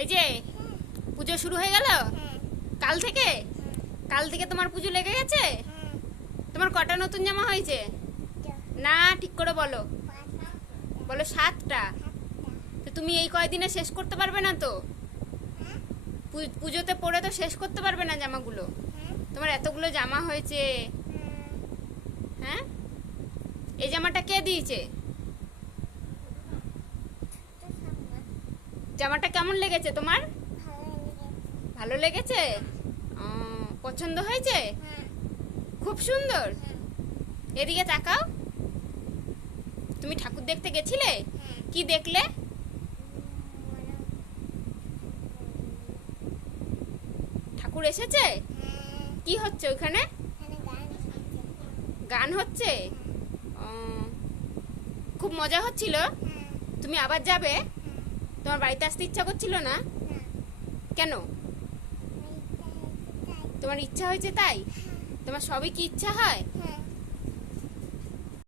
এই যে পুজো শুরু হয়ে গেল কাল থেকে। কাল থেকে তোমার পুজো লেগে গেছে। তোমার কটা নতুন জামা হয়েছে? না, ঠিক করে বলো। বলো 7টা। তো তুমি এই কয়দিনে শেষ করতে পারবে না তো? পুজোতে পরে তো শেষ করতে পারবে না জামাগুলো। তোমার এতগুলো জামা হয়েছে। হ্যাঁ, এই জামাটা কে দিয়েছে? জামাটা কেমন লেগেছে তোমার? ভালো লেগেছে? পছন্দ হয়েছে? খুব সুন্দর। এদিকে তাকাও। তুমি ঠাকুর দেখতে গেছিলে? কি দেখলে? ঠাকুর এসেছে? কি হচ্ছে ওখানে? গান হচ্ছে? খুব মজা হচ্ছিল। তুমি আবার যাবে? তোমার বাড়িতে আসতে ইচ্ছা করছিল না? কেন? তোমার ইচ্ছা হয়েছে তাই? তোমার সবই কি ইচ্ছা হয়?